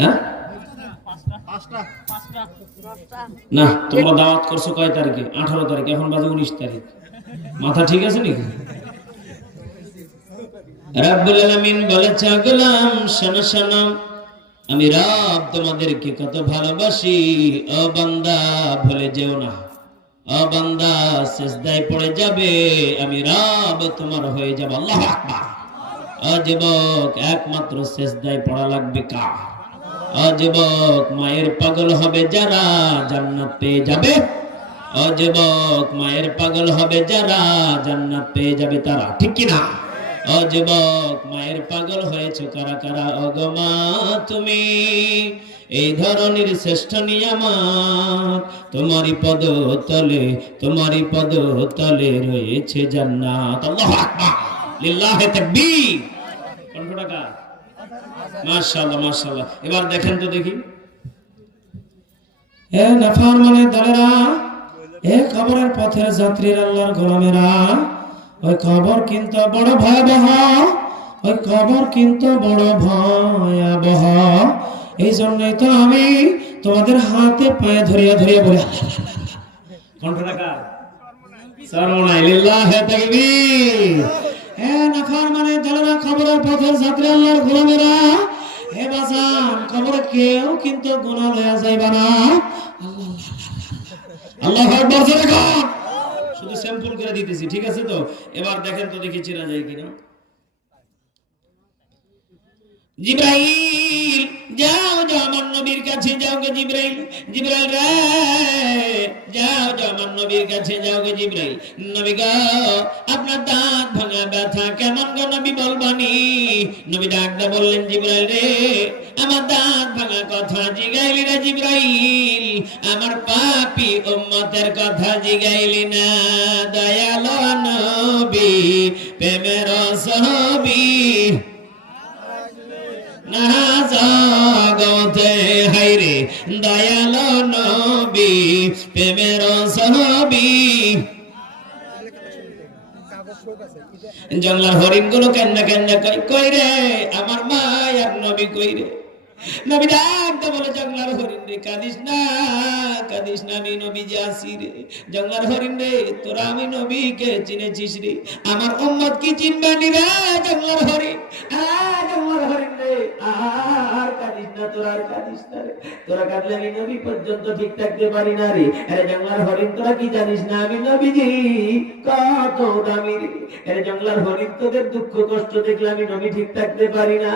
হ্যাঁ না, তোমরা দাওয়াত করছো কয় তারিখে? 18 তারিখ, এখন বাজে 19 তারিখ। মাথা ঠিক আছে নাকি? রব্বুল আলামিন বলেছে, গোলাম শোনো শোনো, আমি রব তোমাদেরকে কত ভালোবাসি। ও বান্দা ভুলে যেও না, ও বান্দা সিজদায় পড়ে যাবে, আমি রব তোমার হয়ে যাব। আল্লাহু আকবার। ও যুবক, একমাত্র সিজদায় পড়া লাগবে কার? ও যুবক, মায়ের পাগল হবে যারা, জান্নাত পেয়ে যাবে। ও যুবক, মায়ের পাগল হবে যারা, জান্নাত পেয়ে যাবে তারা। ঠিক কি না? ও যুবক, মায়ের পাগল হয়েছে কারা কারা? ও গো মা, তুমি এই ধরনের শ্রেষ্ঠ নিয়ামত, তোমারই পদ তলে, তোমারই পদ তলে রয়েছে জান্নাত। আল্লাহু আকবার, লিল্লাহি তাকবীর। কণ্ঠ টাকা, মাশাআল্লাহ মাশাআল্লাহ। এবার দেখেন তো দেখি, এ নাফরমানে দলেরা, এ কবরের পথের যাত্রীরা, আল্লাহর গোলামেরা, ওই কবর কিন্তু বড় ভয়াবহ, ওই কবর কিন্তু বড় ভয়াবহ। এই জন্যই তো আমি তোমাদের হাতে পায়ে ধরিয়া ধরিয়া বলি, কণ্ঠ টাকা, সরমনাই, লিল্লাহি তাকবীর। হে নাফরমানে দলেরা, কবরের পথের যাত্রী, আল্লাহর গোলামেরা, হে বাজান, কবরে কেউ কিন্তু গুনাহ লয়া যাইবা না। আল্লাহু আকবার। শুধু স্যাম্পল করে দিতেছি, ঠিক আছে তো? এবার দেখেন তো দেখি চেনা যায় কিনা। জিবরাইল, যাও যাও আমার নবীর কাছে যাও গে জিবরাইল, জিবরাইল রে, যাও যাও আমার নবীর কাছে যাও গে জিবরাইল। নবী গো, আপনার দাঁত ভাঙা ব্যথা কেমন গো নবী বলবানি? নবী ডাকদা বললেন, জিবরাইল রে, আমার দাঁত ভাঙা কথা জিগাইলি না জিবরাইল, আমার পাপী উম্মতের কথা জিগাইলি না। দয়ালো নবী, প্রেমের ছবি না জগতে, হাইরে দয়ালো নবী, প্রেমের ছবি। জঙ্গলার হরিণ গুলো কেন্না কেন্না কই রে, আমার মায়ার নবী কই রে? নবী ডাকতে বলে, জঙ্গলার হরিণ রে, কাঁদিস না, কাঁদিস না, আমি নবী যে আসি রে। জঙ্গলার হরিণ রে, তোরা আমি নবীকে চিনেছিস রে, আমার উম্মত কি চিনবানি রে? জঙ্গলার হরিণ, জঙ্গলার হরিণ রে, আর কাঁদিস না, তোরা আর কাঁদিস না রে, তোরা কাঁদলে আমি নবী পর্যন্ত ঠিক থাকতে পারি না রে। আরে জঙ্গলার হরিণ, তোরা কি জানিস না আমি নবীজি কত দামি রে? আরে জঙ্গলার হরিণ, তোদের দুঃখ কষ্ট দেখলে আমি নবী ঠিক থাকতে পারি না।